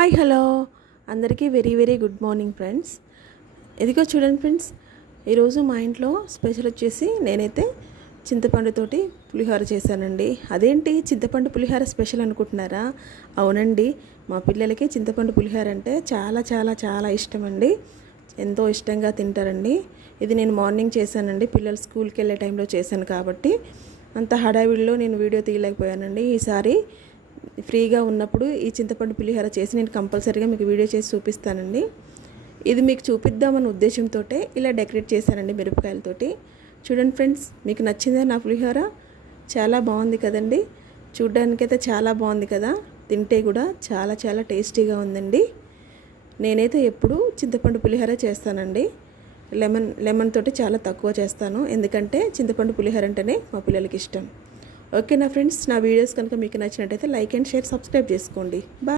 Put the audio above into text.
Hi hello అందరికీ very very good morning friends. ఇదిగో చూడండి ఫ్రెండ్స్, ఈరోజు మా ఇంట్లో స్పెషల్ వచ్చేసి నేనైతే చింతపండుతోటి పులిహోర చేశానండి. అదేంటి చింతపండు పులిహోర స్పెషల్ అనుకుంటున్నారా? అవునండి, మా పిల్లలకి చింతపండు పులిహోర అంటే చాలా చాలా చాలా ఇష్టం అండి. ఎంతో ఇష్టంగా తింటారండి. ఇది నేను మార్నింగ్ చేశానండి, పిల్లలు స్కూల్కి వెళ్ళే టైంలో చేశాను కాబట్టి అంత హడావిడిలో నేను వీడియో తీయలేకపోయానండి. ఈసారి ఫ్రీగా ఉన్నప్పుడు ఈ చింతపండు పులిహోర చేసి నేను కంపల్సరీగా మీకు వీడియో చేసి చూపిస్తానండి. ఇది మీకు చూపిద్దామన్న ఉద్దేశంతో ఇలా డెకరేట్ చేశానండి మిరపకాయలతోటి. చూడండి ఫ్రెండ్స్, మీకు నచ్చిందా నా పులిహోర? చాలా బాగుంది కదండి. చూడ్డానికైతే చాలా బాగుంది కదా, తింటే కూడా చాలా చాలా టేస్టీగా ఉందండి. నేనైతే ఎప్పుడు చింతపండు పులిహోర చేస్తానండి. లెమన్ తోటి చాలా తక్కువ చేస్తాను, ఎందుకంటే చింతపండు పులిహోర అంటేనే మా పిల్లలకి ఇష్టం. ఓకే నా ఫ్రెండ్స్, నా వీడియోస్ కనుక మీకు నచ్చినట్టయితే లైక్ అండ్ షేర్, సబ్స్క్రైబ్ చేసుకోండి. బాయ్.